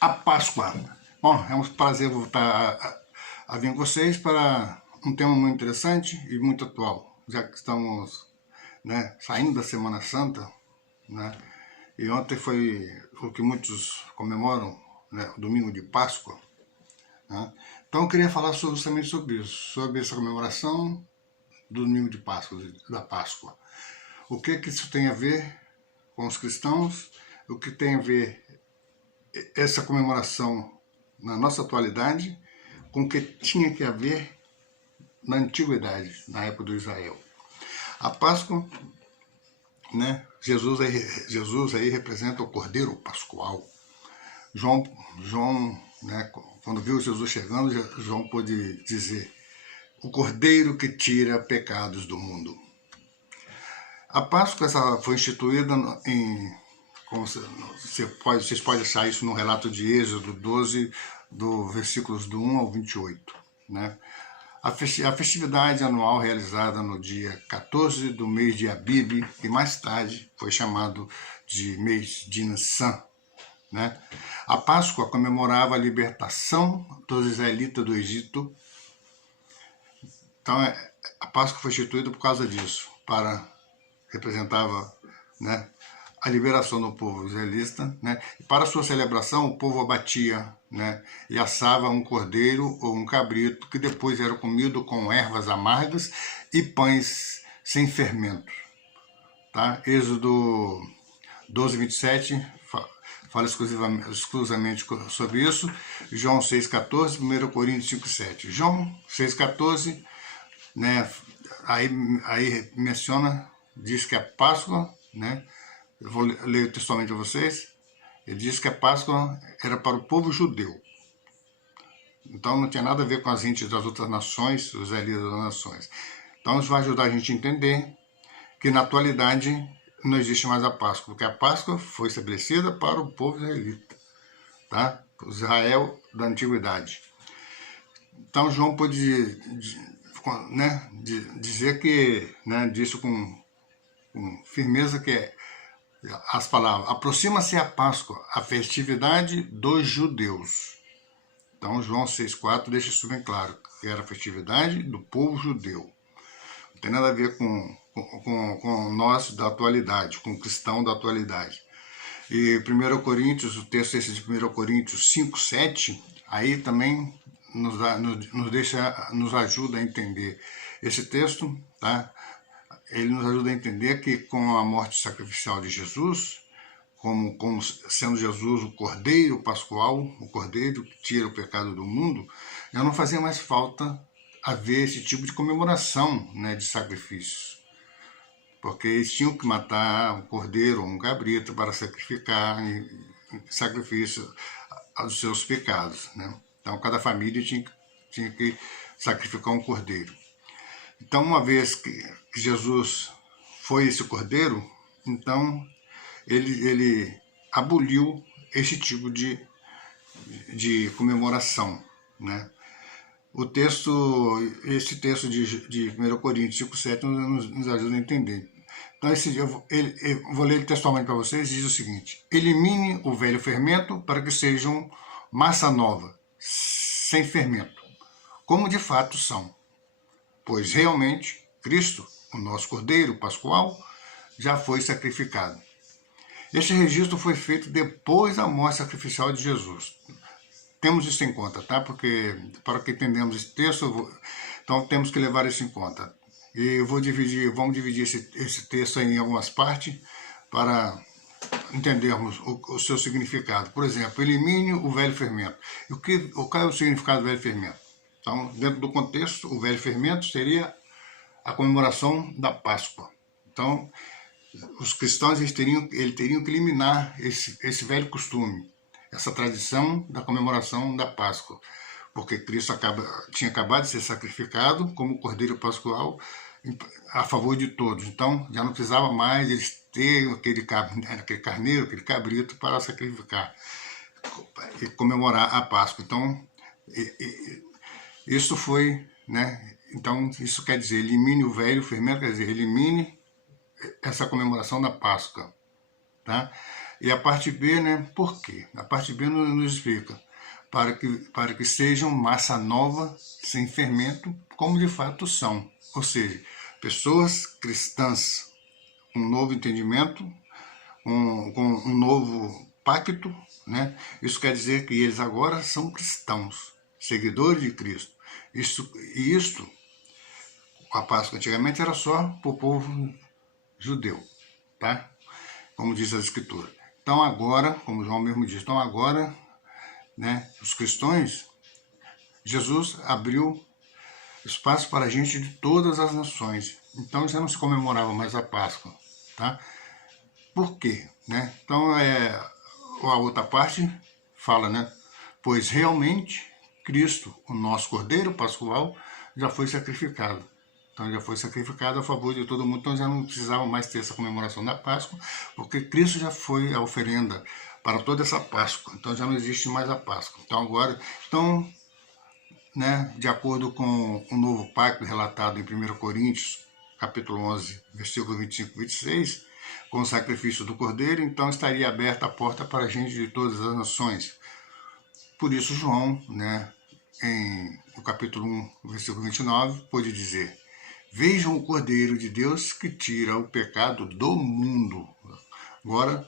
A Páscoa. Bom, é um prazer voltar a vir com vocês para um tema muito interessante e muito atual, já que estamos, né, saindo da Semana Santa, né, e ontem foi o que muitos comemoram, né, o domingo de Páscoa, né. Então eu queria falar justamente sobre isso, sobre essa comemoração do domingo de Páscoa, da Páscoa. O que isso tem a ver com os cristãos, o que tem a ver essa comemoração na nossa atualidade com o que tinha que haver na antiguidade, na época do Israel. A Páscoa, né, Jesus aí representa o Cordeiro Pascual. João, né, quando viu Jesus chegando, João pôde dizer: o Cordeiro que tira pecados do mundo. A Páscoa foi instituída como vocês podem achar isso no relato de Êxodo 12, do versículos do 1 ao 28. Né? A festividade anual realizada no dia 14 do mês de Abib, que mais tarde foi chamado de mês de Nissan. Né? A Páscoa comemorava a libertação dos israelitas do Egito. Então, a Páscoa foi instituída por causa disso, representava, né, a liberação do povo israelita, né? E para sua celebração, o povo abatia, né, e assava um cordeiro ou um cabrito, que depois era comido com ervas amargas e pães sem fermento. Tá? Êxodo 12, 27 fala exclusivamente sobre isso. João 6,14, 1 Coríntios 5,7. João 6,14, né, aí menciona, diz que a Páscoa, né, eu vou ler textualmente a vocês, ele diz que a Páscoa era para o povo judeu. Então não tinha nada a ver com as índias das outras nações, os israelitas das nações. Então isso vai ajudar a gente a entender que na atualidade não existe mais a Páscoa, porque a Páscoa foi estabelecida para o povo israelita, tá? O Israel da antiguidade. Então João pôde, né, dizer que, né, disse com firmeza que as palavras: aproxima-se a Páscoa, a festividade dos judeus. Então João 6,4 deixa isso bem claro, que era a festividade do povo judeu. Não tem nada a ver com nós da atualidade, com o cristão da atualidade. E 1 Coríntios, o texto esse de 1 Coríntios 5,7, aí também nos ajuda a entender esse texto, tá? Ele nos ajuda a entender que com a morte sacrificial de Jesus, como sendo Jesus o Cordeiro Pascual, o Cordeiro que tira o pecado do mundo, já não fazia mais falta haver esse tipo de comemoração, né, de sacrifícios. Porque eles tinham que matar um cordeiro ou um cabrito para sacrificar em sacrifício aos seus pecados. Né? Então cada família tinha que sacrificar um cordeiro. Então, uma vez que Jesus foi esse cordeiro, então ele aboliu esse tipo de comemoração, né? Esse texto de 1 Coríntios 5,7 nos ajuda a entender. Então, esse dia eu vou ler textualmente para vocês, diz o seguinte: elimine o velho fermento para que sejam massa nova, sem fermento, como de fato são. Pois realmente Cristo, o nosso Cordeiro Pascual, já foi sacrificado. Este registro foi feito depois da morte sacrificial de Jesus. Temos isso em conta, tá? Porque para que entendamos esse texto, então temos que levar isso em conta. E vamos dividir esse texto em algumas partes para entendermos o seu significado. Por exemplo, elimine o velho fermento. Qual é o significado do velho fermento? Então, dentro do contexto, o velho fermento seria a comemoração da Páscoa. Então, os cristãos teriam que eliminar esse velho costume, essa tradição da comemoração da Páscoa, porque Cristo tinha acabado de ser sacrificado como Cordeiro Pascual a favor de todos. Então, já não precisava mais eles ter aquele carneiro, aquele cabrito para sacrificar e comemorar a Páscoa. Então, isso foi, né? Então, isso quer dizer, elimine o velho fermento, quer dizer, elimine essa comemoração da Páscoa, tá? E a parte B, né, por quê? A parte B nos explica, para que sejam massa nova, sem fermento, como de fato são. Ou seja, pessoas cristãs, um novo entendimento, com um novo pacto, né? Isso quer dizer que eles agora são cristãos, seguidores de Cristo. Isso, a Páscoa antigamente era só para o povo judeu, tá? Como diz a Escritura. Então agora, como João mesmo diz, então agora, né, os cristãos, Jesus abriu espaço para a gente de todas as nações. Então já não se comemorava mais a Páscoa, tá? Por quê? Né? Então, a outra parte fala, né? Pois realmente Cristo, o nosso Cordeiro Pascual, já foi sacrificado. Então, já foi sacrificado a favor de todo mundo. Então, já não precisava mais ter essa comemoração da Páscoa, porque Cristo já foi a oferenda para toda essa Páscoa. Então, já não existe mais a Páscoa. Então, agora, né, de acordo com o novo pacto relatado em 1 Coríntios, capítulo 11, versículo 25 e 26, com o sacrifício do Cordeiro, então estaria aberta a porta para a gente de todas as nações. Por isso João, né, no capítulo 1, versículo 29, pôde dizer: vejam o Cordeiro de Deus que tira o pecado do mundo. Agora,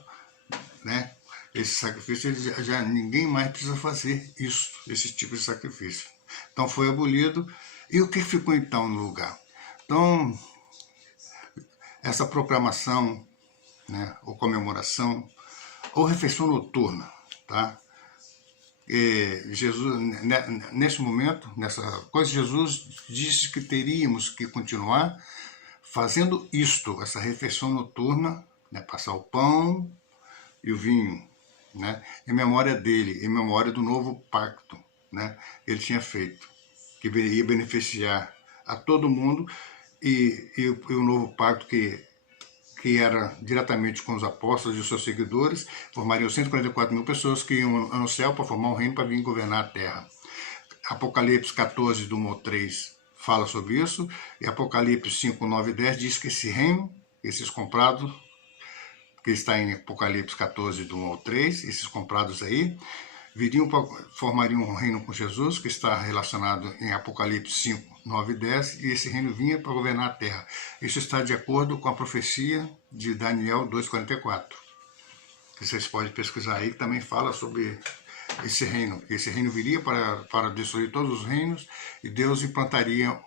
né, esse sacrifício, já ninguém mais precisa fazer isso, esse tipo de sacrifício. Então foi abolido. E o que ficou então no lugar? Então, essa proclamação, né, ou comemoração, ou refeição noturna, tá? Jesus, nesse momento, nessa coisa, Jesus disse que teríamos que continuar fazendo isto, essa refeição noturna, né, passar o pão e o vinho, né, em memória dele, em memória do novo pacto, né, que ele tinha feito, que ia beneficiar a todo mundo, e o novo pacto que era diretamente com os apóstolos e os seus seguidores, formariam 144 mil pessoas que iam no céu para formar um reino para vir governar a terra. Apocalipse 14, do 1 ao 3, fala sobre isso, e Apocalipse 5, 9 e 10 diz que esse reino, esses comprados, que está em Apocalipse 14, do 1 ao 3, esses comprados aí, formariam um reino com Jesus, que está relacionado em Apocalipse 5, 9 e 10, e esse reino vinha para governar a terra. Isso está de acordo com a profecia de Daniel 2,44. Vocês podem pesquisar aí, que também fala sobre esse reino. Esse reino viria para destruir todos os reinos, e Deus implantaria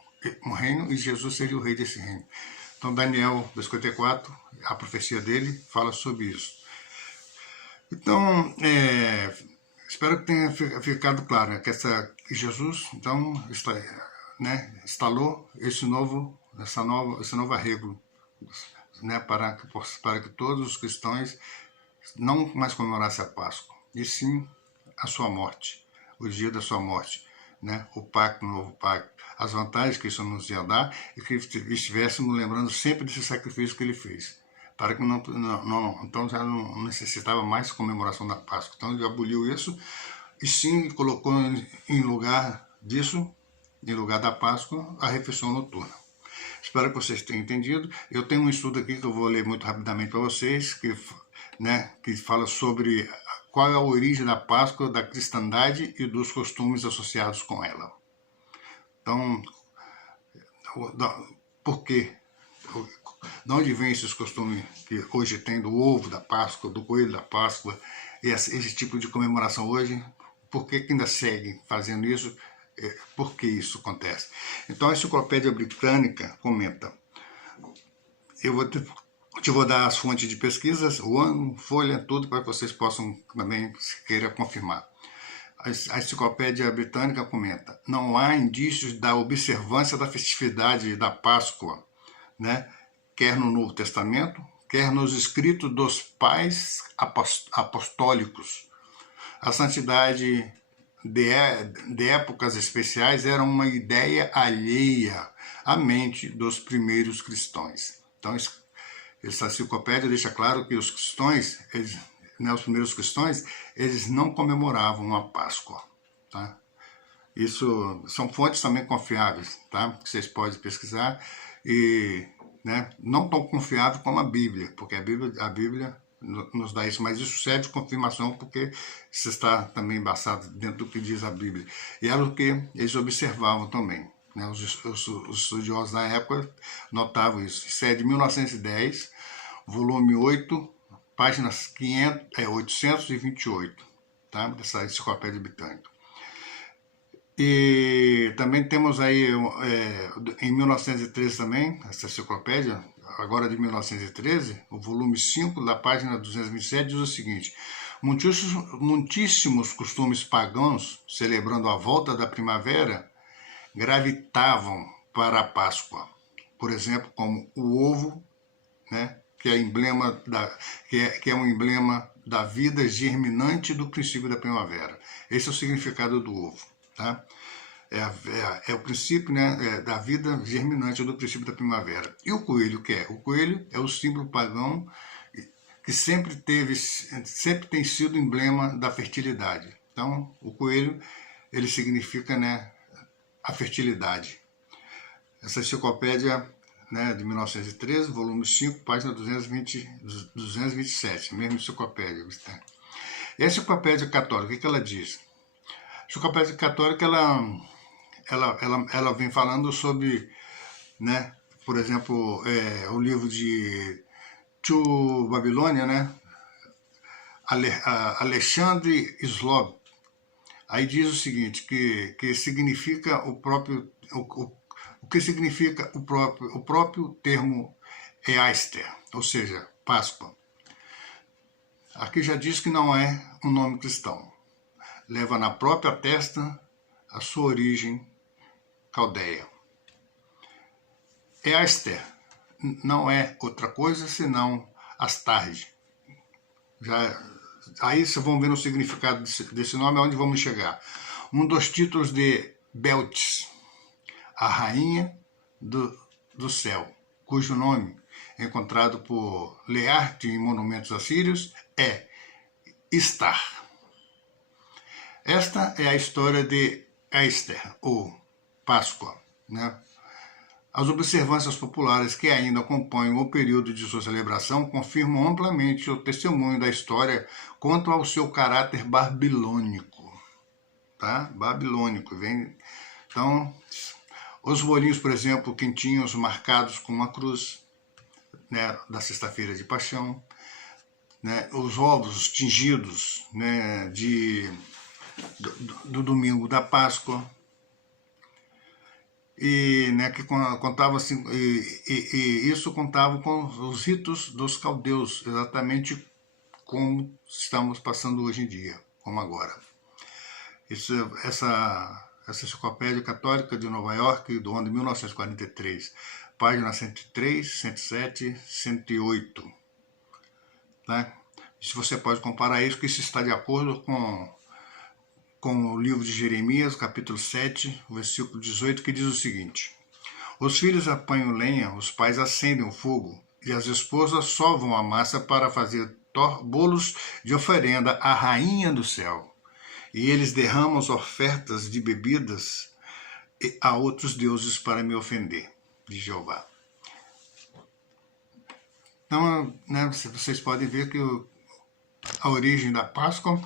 um reino, e Jesus seria o rei desse reino. Então Daniel 2,44, a profecia dele, fala sobre isso. Então, espero que tenha ficado claro, né, que Jesus, então, instalou esse novo arrego, né, para que todos os cristãos não mais comemorassem a Páscoa, e sim a sua morte, o dia da sua morte, né, o novo pacto, as vantagens que isso nos ia dar, e que estivéssemos lembrando sempre desse sacrifício que ele fez, para que então já não necessitava mais comemoração da Páscoa. Então ele aboliu isso, e sim colocou em lugar disso, em lugar da Páscoa, a refeição noturna. Espero que vocês tenham entendido. Eu tenho um estudo aqui que eu vou ler muito rapidamente para vocês, que fala sobre qual é a origem da Páscoa, da cristandade e dos costumes associados com ela. Então, por quê? De onde vem esses costumes que hoje tem do ovo da Páscoa, do coelho da Páscoa, e esse tipo de comemoração hoje? Por que ainda seguem fazendo isso? Por que isso acontece? Então a Enciclopédia Britânica comenta, eu vou dar as fontes de pesquisas, o ano, folha, tudo, para que vocês possam também, se queira, confirmar. A Enciclopédia Britânica comenta, não há indícios da observância da festividade da Páscoa, né, quer no Novo Testamento, quer nos escritos dos pais apostólicos. A santidade de épocas especiais era uma ideia alheia à mente dos primeiros cristãos. Então, essa enciclopédia deixa claro que os cristãos, os primeiros cristãos, eles não comemoravam a Páscoa, tá? Isso são fontes também confiáveis, tá? Que vocês podem pesquisar, e, né, não tão confiável como a Bíblia, porque a Bíblia nos dá isso, mas isso serve de confirmação porque isso está também embasado dentro do que diz a Bíblia. E era o que eles observavam também, né? Os estudiosos da época notavam isso. Isso é de 1910, volume 8, páginas 828, tá? Dessa enciclopédia britânica. E também temos aí, em 1913 também, essa enciclopédia, agora de 1913, o volume 5, da página 227, diz o seguinte: muitíssimos costumes pagãos, celebrando a volta da primavera, gravitavam para a Páscoa. Por exemplo, como o ovo, né, que é um emblema da vida germinante do princípio da primavera. Esse é o significado do ovo. Tá? É o princípio, né, da vida germinante do princípio da primavera. E o coelho, que é? O coelho é o símbolo pagão que sempre tem sido emblema da fertilidade. Então, o coelho, ele significa, né, a fertilidade. Essa enciclopédia, né, de 1913, volume 5, página 227, mesma enciclopédia. E a enciclopédia católica, o que ela diz? A enciclopédia católica, ela vem falando sobre, né, por exemplo, o livro de To Babilônia, né, Alexandre Slob. Aí diz o seguinte, que significa o que significa o próprio termo Easter, ou seja, Páscoa. Aqui já diz que não é um nome cristão. Leva na própria testa a sua origem caldeia. Easter não é outra coisa senão Astarde. Aí vocês vão ver o significado desse nome, aonde vamos chegar. Um dos títulos de Beltis, a rainha do céu, cujo nome, encontrado por Learte em monumentos assírios, é Istar. Esta é a história de Easter, ou Páscoa, né? As observâncias populares que ainda acompanham o período de sua celebração confirmam amplamente o testemunho da história quanto ao seu caráter babilônico. Tá? Babilônico. Então, os bolinhos, por exemplo, quentinhos, marcados com uma cruz, né, da Sexta-feira de Paixão, né, os ovos tingidos, né, do domingo da Páscoa, e, né, que contava assim, e isso contava com os ritos dos caldeus, exatamente como estamos passando hoje em dia, como agora. Essa enciclopédia católica de Nova York, do ano de 1943, página 103, 107, 108. Né? Se você pode comparar isso, que isso está de acordo com o livro de Jeremias, capítulo 7, versículo 18, que diz o seguinte: os filhos apanham lenha, os pais acendem o fogo, e as esposas sovam a massa para fazer bolos de oferenda à rainha do céu. E eles derramam as ofertas de bebidas a outros deuses para me ofender, de Jeová. Então, né, vocês podem ver que a origem da Páscoa,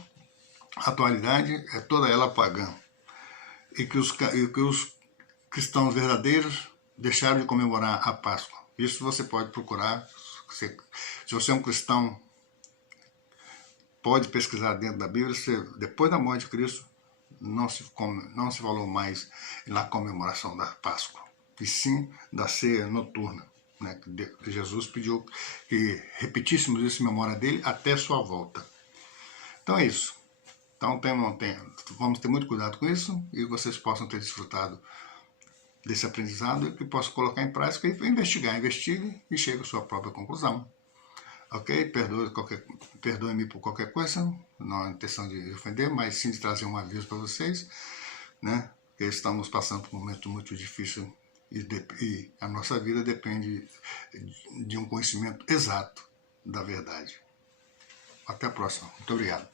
a atualidade, é toda ela pagã. E que os cristãos verdadeiros deixaram de comemorar a Páscoa. Isso você pode procurar. Se você é um cristão, pode pesquisar dentro da Bíblia. Depois da morte de Cristo, não se falou mais na comemoração da Páscoa, e sim da ceia noturna, né, que Jesus pediu que repetíssemos isso em memória dele até sua volta. Então é isso. Então vamos ter muito cuidado com isso, e vocês possam ter desfrutado desse aprendizado e que possam colocar em prática e investigue e chegue à sua própria conclusão. Ok? Perdoe-me por qualquer coisa, não é intenção de ofender, mas sim de trazer um aviso para vocês, né? Que estamos passando por um momento muito difícil e a nossa vida depende de um conhecimento exato da verdade. Até a próxima. Muito obrigado.